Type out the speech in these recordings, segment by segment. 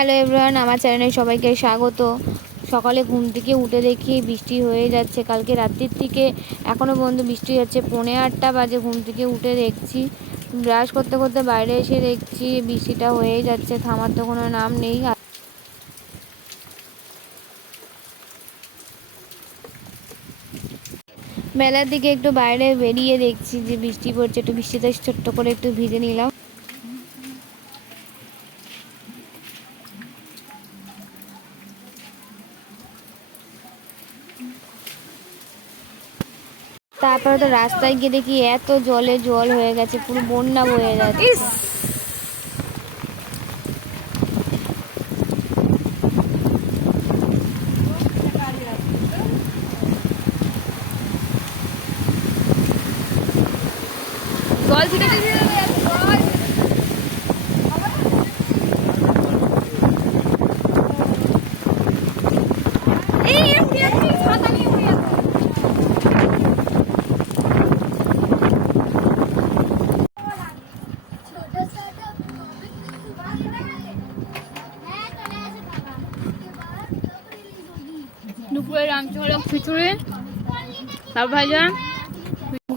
Hello everyone, আমার চ্যানেলে সবাইকে স্বাগত। সকালে ঘুম থেকে উঠে দেখি বৃষ্টি হয়ে যাচ্ছে। কালকে রাত্রির থেকে এখনও পর্যন্ত বৃষ্টি হচ্ছে। 8:45 বাজে ঘুম থেকে উঠে দেখছি, ব্রাশ করতে করতে বাইরে এসে দেখছি বৃষ্টিটা হয়েই যাচ্ছে, থামার তো কোনো নাম নেই। বেলার দিকে একটু বাইরে বেরিয়ে দেখছি যে বৃষ্টি পড়ছে, একটু বৃষ্টিতে ছোট্ট করে একটু ভিজে নিলাম। তারপরে তো রাস্তায় গিয়ে দেখি এত জলে জল হয়ে গেছে, পুরো বন্যা বয়ে যাচ্ছে। জল থেকে দুপুরে লাঞ্চ হলো খিচুড়ি, লাউ ভাজা।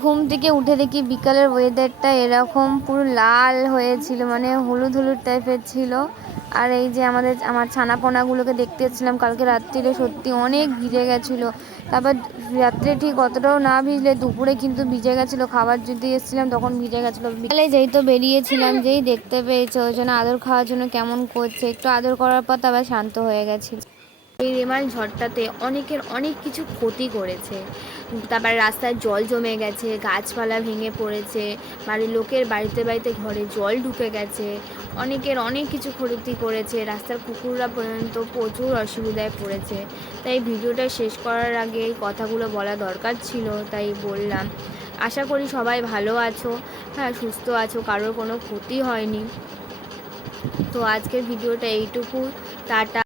ঘুম থেকে উঠে দেখি বিকালের ওয়েদারটা এরকম পুরো লাল হয়েছিল, মানে হলুদ হলুদ টাইপের ছিল। আর এই যে আমার ছানাপোনাগুলোকে দেখতে এসেছিলাম কালকে রাত্রিরে, সত্যি অনেক ভিজে গেছিলো। তারপর রাত্রে ঠিক অতটাও না ভিজলে দুপুরে কিন্তু ভিজে গেছিলো, খাবার যদি এসেছিলাম তখন ভিজে গেছিলো। বিকালে যেই তো বেরিয়েছিলাম, যেই দেখতে পেয়েছে ওই জন্য আদর খাওয়ার জন্য কেমন করছে, একটু আদর করার পর তো আবার শান্ত হয়ে গেছিলো। এই রেমাল ঝড়টাতে অনেকের অনেক কিছু ক্ষতি করেছে। তারপর রাস্তায় জল জমে গেছে, গাছপালা ভেঙে পড়েছে, বাড়ির লোকের বাড়িতে বাড়িতে ঘরে জল ঢুকে গেছে, অনেকের অনেক কিছু ক্ষতি করেছে। রাস্তার কুকুররা পর্যন্ত প্রচুর অসুবিধায় পড়েছে। তাই ভিডিওটা শেষ করার আগে এই কথাগুলো বলা দরকার ছিল, তাই বললাম। আশা করি সবাই ভালো আছো, হ্যাঁ সুস্থ আছো, কারোর কোনো ক্ষতি হয়নি। তো আজকের ভিডিওটা এইটুকু, টাটা।